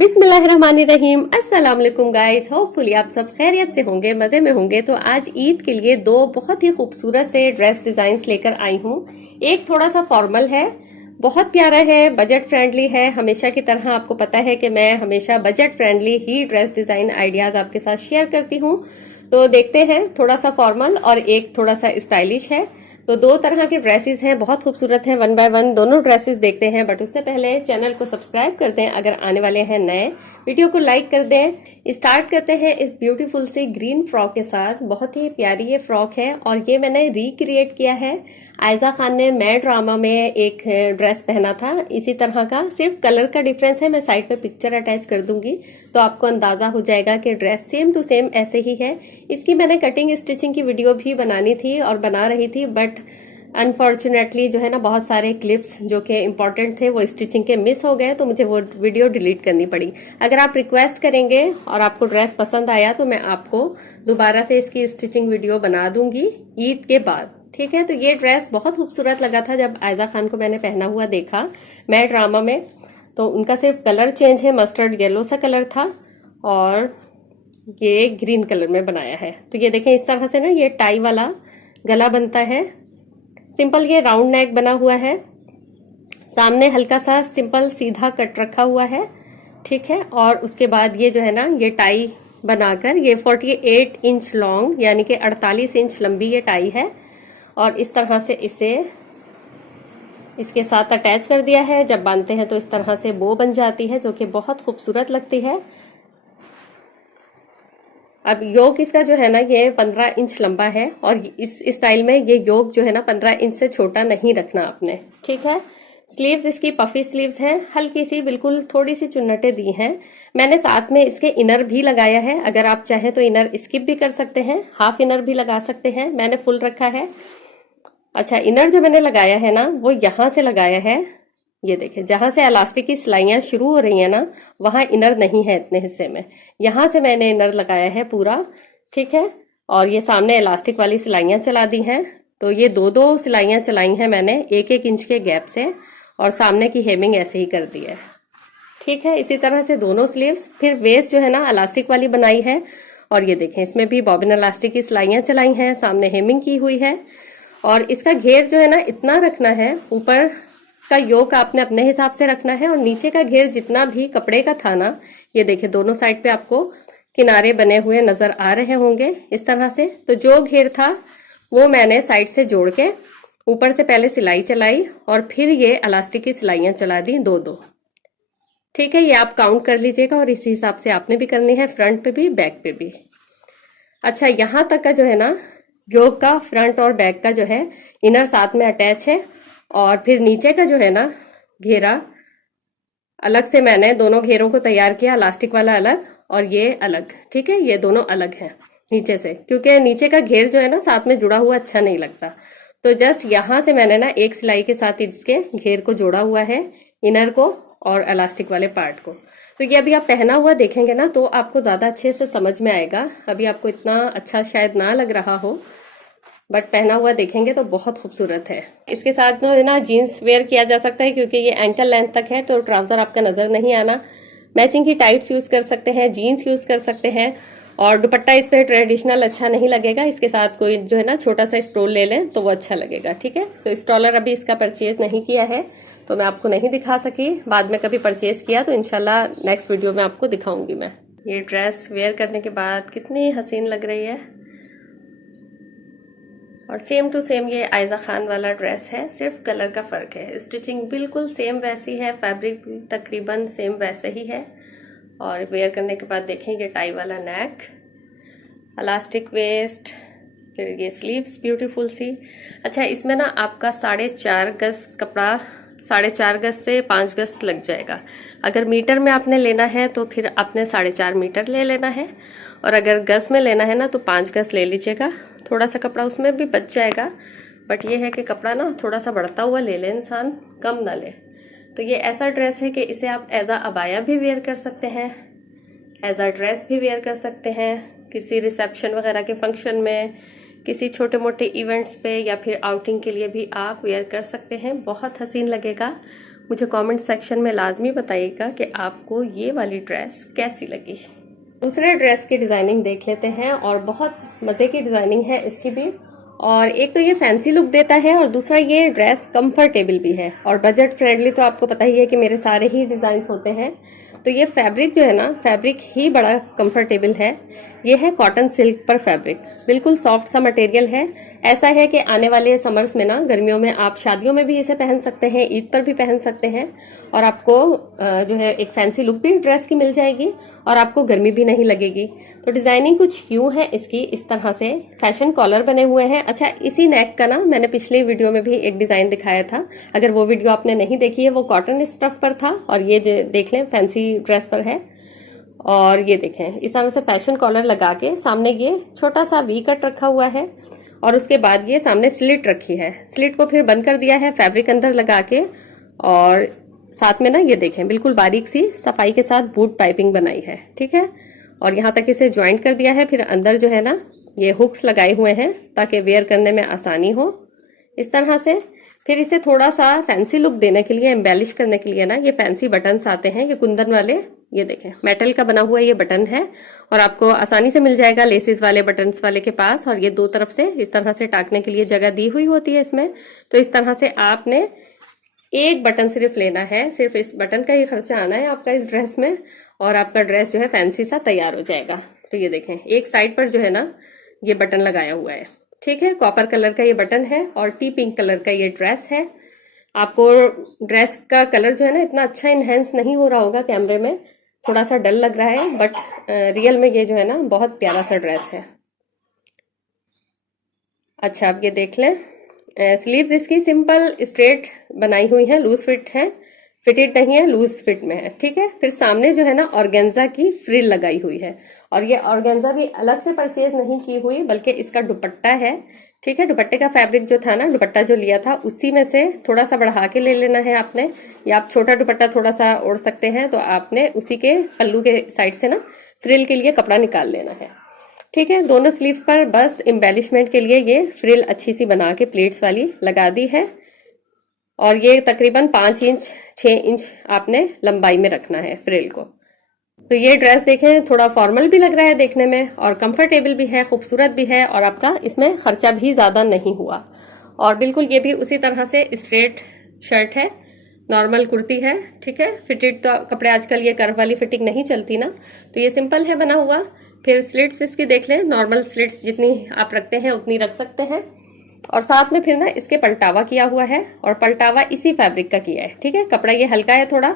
बिस्मिल्लाहिर्रहमानिर्रहीम। अस्सलाम वालेकुम गाइस, होपफुली आप सब खैरियत से होंगे, मजे में होंगे। तो आज ईद के लिए दो बहुत ही खूबसूरत से ड्रेस डिजाइन्स लेकर आई हूँ। एक थोड़ा सा फॉर्मल है, बहुत प्यारा है, बजट फ्रेंडली है। हमेशा की तरह आपको पता है कि मैं हमेशा बजट फ्रेंडली ही ड्रेस डिजाइन आइडियाज आपके साथ शेयर करती हूँ। तो देखते हैं, थोड़ा सा फॉर्मल और एक थोड़ा सा स्टाइलिश है। तो दो तरह के ड्रेसेस हैं, बहुत खूबसूरत हैं। वन बाय वन दोनों ड्रेसेस देखते हैं, बट उससे पहले चैनल को सब्सक्राइब कर दें अगर आने वाले हैं नए। वीडियो को लाइक कर दें। स्टार्ट करते हैं इस ब्यूटीफुल सी ग्रीन फ्रॉक के साथ। बहुत ही प्यारी ये फ्रॉक है और ये मैंने रिक्रिएट किया है। आयजा खान ने मैं ड्रामा में एक ड्रेस पहना था इसी तरह का, सिर्फ कलर का डिफरेंस है। मैं साइड पे पिक्चर अटैच कर दूंगी तो आपको अंदाजा हो जाएगा कि ड्रेस सेम टू सेम ऐसे ही है। इसकी मैंने कटिंग स्टिचिंग की वीडियो भी बनानी थी और बना रही थी, बट अनफॉर्चुनेटली जो है ना, बहुत सारे क्लिप्स जो कि इम्पोर्टेंट थे वो स्टिचिंग के मिस हो गए, तो मुझे वो वीडियो डिलीट करनी पड़ी। अगर आप रिक्वेस्ट करेंगे और आपको ड्रेस पसंद आया तो मैं आपको दोबारा से इसकी स्टिचिंग वीडियो बना दूंगी ईद के बाद, ठीक है। तो ये ड्रेस बहुत खूबसूरत लगा था जब आयजा खान को मैंने पहना हुआ देखा मैं ड्रामा में। तो उनका सिर्फ कलर चेंज है, मस्टर्ड येलो सा कलर था और ये ग्रीन कलर में बनाया है। तो ये देखें, इस तरह से ना ये टाई वाला गला बनता है। सिंपल ये राउंड नेक बना हुआ है, सामने हल्का सा सिंपल सीधा कट रखा हुआ है, ठीक है। और उसके बाद ये जो है ना, ये टाई बनाकर ये 48 इंच लॉन्ग यानी कि 48 इंच लंबी ये टाई है और इस तरह से इसे इसके साथ अटैच कर दिया है। जब बांधते हैं तो इस तरह से बो बन जाती है जो कि बहुत खूबसूरत लगती है। अब योक इसका जो है ना, ये 15 इंच लंबा है और इस स्टाइल में ये योक जो है ना 15 इंच से छोटा नहीं रखना आपने, ठीक है। स्लीव्स इसकी पफी स्लीव्स हैं, हल्की सी बिल्कुल थोड़ी सी चुन्नटें दी हैं। मैंने साथ में इसके इनर भी लगाया है, अगर आप चाहें तो इनर स्किप भी कर सकते हैं, हाफ इनर भी लगा सकते हैं। मैंने फुल रखा है। अच्छा, इनर जो मैंने लगाया है ना, वो यहां से लगाया है। ये देखिए, जहां से इलास्टिक की सिलाइयां शुरू हो रही है ना, वहां इनर नहीं है इतने हिस्से में। यहां से मैंने इनर लगाया है पूरा, ठीक है। और ये सामने इलास्टिक वाली सिलाइयां चला दी हैं। तो ये दो दो सिलाइयां चलाई हैं मैंने 1-1 इंच के गैप से, और सामने की हेमिंग ऐसे ही कर दी है, ठीक है। इसी तरह से दोनों स्लीव्स। फिर वेस्ट जो है ना इलास्टिक वाली बनाई है और ये देखें, इसमें भी बॉबिन इलास्टिक की सिलाइयां चलाई हैं, सामने हेमिंग की हुई है। और इसका घेर जो है ना इतना रखना है, ऊपर का योक आपने अपने हिसाब से रखना है और नीचे का घेर जितना भी कपड़े का था ना, ये देखिए दोनों साइड पे आपको किनारे बने हुए नजर आ रहे होंगे इस तरह से। तो जो घेर था वो मैंने साइड से जोड़ के ऊपर से पहले सिलाई चलाई और फिर ये इलास्टिक की सिलाइयां चला दी 2-2, ठीक है। ये आप काउंट कर लीजिएगा और इसी हिसाब से आपने भी करनी है, फ्रंट पे भी बैक पे भी। अच्छा, यहां तक का जो है ना योक का फ्रंट और बैक का जो है इनर साथ में अटैच है और फिर नीचे का जो है ना घेरा अलग से मैंने दोनों घेरों को तैयार किया, इलास्टिक वाला अलग और ये अलग, ठीक है। ये दोनों अलग हैं नीचे से, क्योंकि नीचे का घेर जो है ना साथ में जुड़ा हुआ अच्छा नहीं लगता। तो जस्ट यहां से मैंने ना एक सिलाई के साथ इसके घेर को जोड़ा हुआ है, इनर को और इलास्टिक वाले पार्ट को। तो ये अभी आप पहना हुआ देखेंगे ना तो आपको ज्यादा अच्छे से समझ में आएगा। अभी आपको इतना अच्छा शायद ना लग रहा हो, बट पहना हुआ देखेंगे तो बहुत खूबसूरत है। इसके साथ जो है ना जीन्स वेयर किया जा सकता है, क्योंकि ये एंकल लेंथ तक है तो ट्राउजर आपका नजर नहीं आना। मैचिंग की टाइट्स यूज कर सकते हैं, जीन्स यूज कर सकते हैं और दुपट्टा इस पे ट्रेडिशनल अच्छा नहीं लगेगा। इसके साथ कोई जो है ना छोटा सा स्टोल ले लें तो वो अच्छा लगेगा, ठीक है। तो स्टॉलर अभी इसका परचेज नहीं किया है तो मैं आपको नहीं दिखा सकी, बाद में कभी परचेज किया तो इंशाल्लाह नेक्स्ट वीडियो में आपको दिखाऊंगी मैं। ये ड्रेस वेयर करने के बाद कितनी हसीन लग रही है और सेम टू सेम ये आयजा खान वाला ड्रेस है, सिर्फ कलर का फर्क है। स्टिचिंग बिल्कुल सेम वैसी है, फैब्रिक भी तकरीबन सेम वैसे ही है। और वेयर करने के बाद देखें, ये टाई वाला नेक, इलास्टिक वेस्ट, फिर ये स्लीव्स ब्यूटीफुल सी। अच्छा, इसमें ना आपका 4.5 गज कपड़ा, 4.5 गज से 5 गज लग जाएगा। अगर मीटर में आपने लेना है तो फिर आपने 4.5 मीटर ले लेना है, और अगर गज में लेना है ना तो 5 गज ले लीजिएगा। थोड़ा सा कपड़ा उसमें भी बच जाएगा, बट ये है कि कपड़ा ना थोड़ा सा बढ़ता हुआ ले ले इंसान, कम ना ले। तो ये ऐसा ड्रेस है कि इसे आप एज अ अबाया भी वेयर कर सकते हैं, एज अ ड्रेस भी वेयर कर सकते हैं, किसी रिसेप्शन वगैरह के फंक्शन में, किसी छोटे मोटे इवेंट्स पे या फिर आउटिंग के लिए भी आप वेयर कर सकते हैं। बहुत हसीन लगेगा, मुझे कमेंट सेक्शन में लाजमी बताइएगा कि आपको ये वाली ड्रेस कैसी लगी। दूसरे ड्रेस की डिज़ाइनिंग देख लेते हैं, और बहुत मज़े की डिज़ाइनिंग है इसकी भी। और एक तो ये फैंसी लुक देता है, और दूसरा ये ड्रेस कंफर्टेबल भी है और बजट फ्रेंडली। तो आपको पता ही है कि मेरे सारे ही डिज़ाइंस होते हैं। तो ये फैब्रिक जो है ना, फैब्रिक ही बड़ा कंफर्टेबल है। ये है कॉटन सिल्क पर फैब्रिक, बिल्कुल सॉफ्ट सा मटेरियल है। ऐसा है कि आने वाले समर्स में ना, गर्मियों में आप शादियों में भी इसे पहन सकते हैं, ईद पर भी पहन सकते हैं, और आपको जो है एक फैंसी लुक भी ड्रेस की मिल जाएगी और आपको गर्मी भी नहीं लगेगी। तो डिजाइनिंग कुछ यूं है इसकी, इस तरह से फैशन कॉलर बने हुए हैं। अच्छा, इसी नेक का ना मैंने पिछले वीडियो में भी एक डिजाइन दिखाया था, अगर वो वीडियो आपने नहीं देखी है, वो कॉटन स्टफ पर था, और ये जो देख लें फैंसी ड्रेस पर है। और ये देखें, इस तरह से फैशन कॉलर लगा के सामने ये छोटा सा वी कट रखा हुआ है, और उसके बाद ये सामने स्लिट रखी है। स्लिट को फिर बंद कर दिया है फैब्रिक अंदर लगा के, और साथ में ना ये देखें बिल्कुल बारीक सी सफाई के साथ बूट पाइपिंग बनाई है, ठीक है। और यहाँ तक इसे ज्वाइंट कर दिया है। फिर अंदर जो है ना ये हुक्स लगाए हुए हैं ताकि वेयर करने में आसानी हो, इस तरह से। फिर इसे थोड़ा सा फैंसी लुक देने के लिए, एम्बेलिश करने के लिए ना, ये फैंसी बटन्स आते हैं, ये कुंदन वाले, ये देखें मेटल का बना हुआ ये बटन है, और आपको आसानी से मिल जाएगा लेसेस वाले बटन्स वाले के पास। और ये दो तरफ से इस तरह से टाकने के लिए जगह दी हुई होती है इसमें। तो इस तरह से आपने एक बटन सिर्फ लेना है, सिर्फ इस बटन का ही खर्चा आना है आपका इस ड्रेस में, और आपका ड्रेस जो है फैंसी सा तैयार हो जाएगा। तो ये देखें एक साइड पर जो है ना ये बटन लगाया हुआ है, ठीक है। कॉपर कलर का ये बटन है और टी पिंक कलर का ये ड्रेस है। आपको ड्रेस का कलर जो है ना इतना अच्छा इनहेंस नहीं हो रहा होगा, कैमरे में थोड़ा सा डल लग रहा है, बट रियल में ये जो है ना बहुत प्यारा सा ड्रेस है। अच्छा, अब ये देख लें, स्लीव्स इसकी सिंपल स्ट्रेट बनाई हुई है, लूज फिट है, फिटेड नहीं है, लूज फिट में है, ठीक है। फिर सामने जो है ना ऑर्गेन्जा की फ्रिल लगाई हुई है, और ये ऑर्गेन्जा भी अलग से परचेज नहीं की हुई, बल्कि इसका दुपट्टा है, ठीक है। दुपट्टे का फैब्रिक जो था ना, दुपट्टा जो लिया था उसी में से थोड़ा सा बढ़ा के ले लेना है आपने, या आप छोटा दुपट्टा थोड़ा सा ओढ़ सकते हैं, तो आपने उसी के पल्लू के साइड से ना फ्रिल के लिए कपड़ा निकाल लेना है, ठीक है। दोनों स्लीव्स पर बस एम्बेलिशमेंट के लिए ये फ्रिल अच्छी सी बना के प्लेट्स वाली लगा दी है, और ये तकरीबन 5 इंच 6 इंच आपने लंबाई में रखना है फ्रिल को। तो ये ड्रेस देखें थोड़ा फॉर्मल भी लग रहा है देखने में, और कंफर्टेबल भी है, खूबसूरत भी है, और आपका इसमें खर्चा भी ज़्यादा नहीं हुआ। और बिल्कुल ये भी उसी तरह से स्ट्रेट शर्ट है, नॉर्मल कुर्ती है, ठीक है। फिटेड तो कपड़े आजकल ये कर्व वाली फिटिंग नहीं चलती ना, तो ये सिंपल है बना हुआ। फिर स्लिट्स इसकी देख लें, नॉर्मल स्लिट्स जितनी आप रखते हैं उतनी रख सकते हैं, और साथ में फिर ना इसके पलटावा किया हुआ है, और पलटावा इसी फैब्रिक का किया है, ठीक है। कपड़ा ये हल्का है थोड़ा,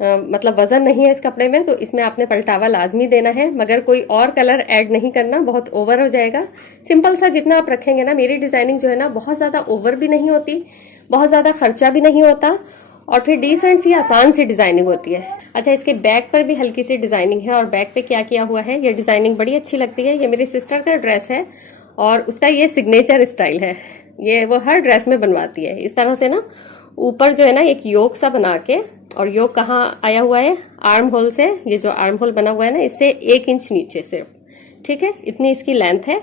मतलब वजन नहीं है इस कपड़े में, तो इसमें आपने पलटावा लाजमी देना है, मगर कोई और कलर ऐड नहीं करना, बहुत ओवर हो जाएगा। सिंपल सा जितना आप रखेंगे ना, मेरी डिजाइनिंग जो है ना बहुत ज्यादा ओवर भी नहीं होती, बहुत ज्यादा खर्चा भी नहीं होता, और फिर डिसेंट सी आसान सी डिजाइनिंग होती है। अच्छा, इसके बैक पर भी हल्की सी डिजाइनिंग है, और बैक पे क्या किया हुआ है, ये डिजाइनिंग बड़ी अच्छी लगती है। ये मेरी सिस्टर का ड्रेस है, और उसका ये सिग्नेचर स्टाइल है, ये वो हर ड्रेस में बनवाती है इस तरह से ना। ऊपर जो है ना एक योक सा बना के, और योक कहाँ आया हुआ है, आर्म होल से, ये जो आर्म होल बना हुआ है ना इससे 1 इंच नीचे सिर्फ, ठीक है, इतनी इसकी लेंथ है।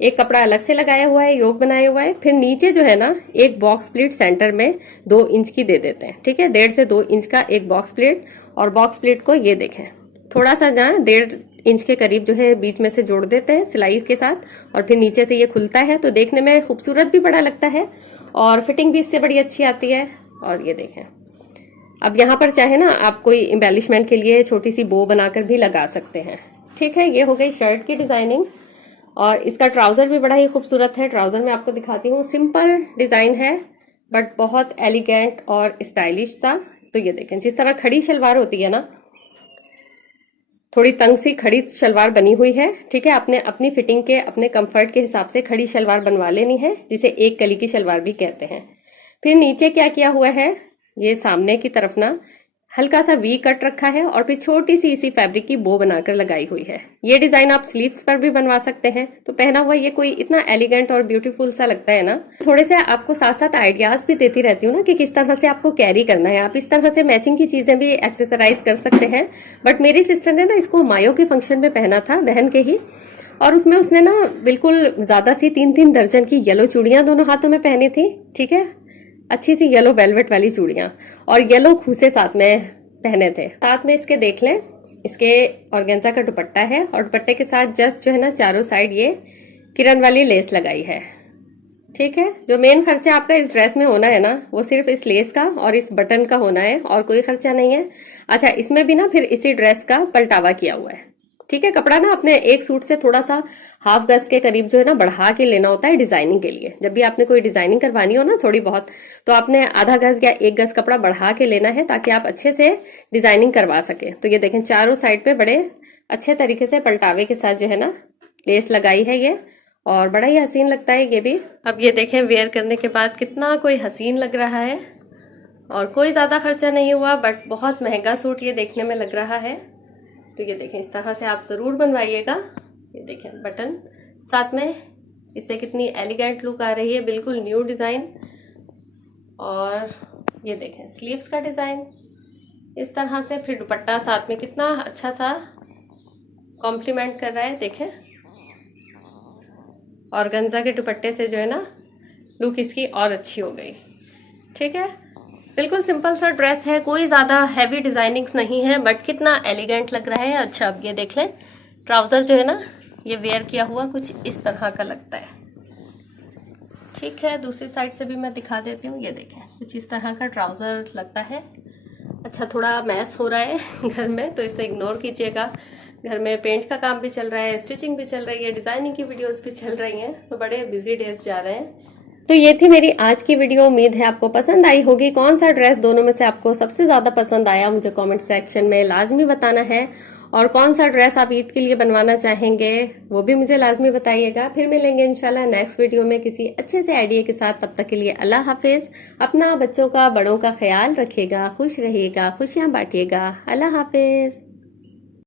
एक कपड़ा अलग से लगाया हुआ है, योक बनाया हुआ है। फिर नीचे जो है ना एक बॉक्स प्लीट सेंटर में 2 इंच की दे देते हैं, ठीक है। 1.5 से 2 इंच का एक बॉक्स प्लीट, और बॉक्स प्लीट को ये देखें थोड़ा सा ना 1.5 इंच के करीब जो है बीच में से जोड़ देते हैं सिलाई के साथ, और फिर नीचे से ये खुलता है, तो देखने में खूबसूरत भी बड़ा लगता है, और फिटिंग भी इससे बड़ी अच्छी आती है। और ये देखें, अब यहाँ पर चाहे ना आप कोई एम्बेलिशमेंट के लिए छोटी सी बो बनाकर भी लगा सकते हैं, ठीक है। ये हो गई शर्ट की डिजाइनिंग, और इसका ट्राउजर भी बड़ा ही खूबसूरत है। ट्राउजर मैं आपको दिखाती हूँ, सिंपल डिजाइन है बट बहुत एलिगेंट और स्टाइलिश सा। तो ये देखें, जिस तरह खड़ी शलवार होती है ना, थोड़ी तंग सी खड़ी शलवार बनी हुई है, ठीक है। आपने अपनी फिटिंग के, अपने कंफर्ट के हिसाब से खड़ी शलवार बनवा लेनी है, जिसे एक कली की शलवार भी कहते हैं। फिर नीचे क्या किया हुआ है, ये सामने की तरफ ना हल्का सा वी कट रखा है, और फिर छोटी सी इसी फैब्रिक की बो बनाकर लगाई हुई है। ये डिजाइन आप स्लीव्स पर भी बनवा सकते हैं, तो पहना हुआ ये कोई इतना एलिगेंट और ब्यूटीफुल सा लगता है ना। थोड़े से आपको साथ साथ आइडियाज भी देती रहती हूँ ना कि किस तरह से आपको कैरी करना है। आप इस तरह से मैचिंग की चीजें भी एक्सेसराइज कर सकते हैं। बट मेरी सिस्टर ने ना इसको मायो के फंक्शन में पहना था, बहन के ही, और उसमें उसने ना बिल्कुल ज्यादा सी 3-3 दर्जन की येलो चूड़ियां दोनों हाथों में पहनी थी, ठीक है। अच्छी सी येलो वेलवेट वाली चूड़ियां और येलो खूसे साथ में पहने थे। साथ में इसके देख लें, इसके ऑर्गेन्जा का दुपट्टा है और दुपट्टे के साथ जस्ट जो है ना चारों साइड ये किरण वाली लेस लगाई है। ठीक है, जो मेन खर्चा आपका इस ड्रेस में होना है ना वो सिर्फ इस लेस का और इस बटन का होना है और कोई खर्चा नहीं है। अच्छा, इसमें भी ना फिर इसी ड्रेस का पलटावा किया हुआ है। ठीक है, कपड़ा ना अपने एक सूट से थोड़ा सा हाफ गज के करीब जो है ना बढ़ा के लेना होता है डिजाइनिंग के लिए। जब भी आपने कोई डिजाइनिंग करवानी हो ना थोड़ी बहुत, तो आपने आधा गज या एक गज कपड़ा बढ़ा के लेना है ताकि आप अच्छे से डिजाइनिंग करवा सके। तो ये देखें चारों साइड पे बड़े अच्छे तरीके से पलटावे के साथ जो है ना लेस लगाई है ये, और बड़ा ही हसीन लगता है ये भी। अब ये देखें वेयर करने के बाद कितना कोई हसीन लग रहा है और कोई ज्यादा खर्चा नहीं हुआ, बट बहुत महंगा सूट ये देखने में लग रहा है। तो ये देखें इस तरह से आप जरूर बनवाइएगा। ये देखें बटन साथ में, इससे कितनी एलिगेंट लुक आ रही है, बिल्कुल न्यू डिजाइन। और ये देखें स्लीव्स का डिजाइन इस तरह से, फिर दुपट्टा साथ में कितना अच्छा सा कॉम्प्लीमेंट कर रहा है। देखें ऑर्गेन्जा के दुपट्टे से जो है ना लुक इसकी और अच्छी हो गई। ठीक है, बिल्कुल सिंपल सा ड्रेस है, कोई ज्यादा हैवी डिजाइनिंग्स नहीं है, बट कितना एलिगेंट लग रहा है। अच्छा, अब ये देख लें ट्राउजर जो है ना ये वेयर किया हुआ कुछ इस तरह का लगता है। ठीक है, दूसरी साइड से भी मैं दिखा देती हूँ। ये देखें कुछ इस तरह का ट्राउजर लगता है। अच्छा, थोड़ा मैस हो रहा है घर में तो इसे इग्नोर कीजिएगा। घर में पेंट का काम भी चल रहा है, स्टिचिंग भी चल रही है, डिजाइनिंग की वीडियोस भी चल रही हैं, तो बड़े बिजी डेज जा रहे हैं। तो ये थी मेरी आज की वीडियो। उम्मीद है आपको पसंद आई होगी। कौन सा ड्रेस दोनों में से आपको सबसे ज्यादा पसंद आया मुझे कमेंट सेक्शन में लाजमी बताना है, और कौन सा ड्रेस आप ईद के लिए बनवाना चाहेंगे वो भी मुझे लाजमी बताइएगा। फिर मिलेंगे इंशाल्लाह नेक्स्ट वीडियो में किसी अच्छे से आइडिया के साथ। तब तक के लिए अल्लाह हाफिज। अपना, बच्चों का, बड़ों का ख्याल रखिएगा, खुश रहिएगा, खुशियां बांटिएगा। अल्लाह हाफिज।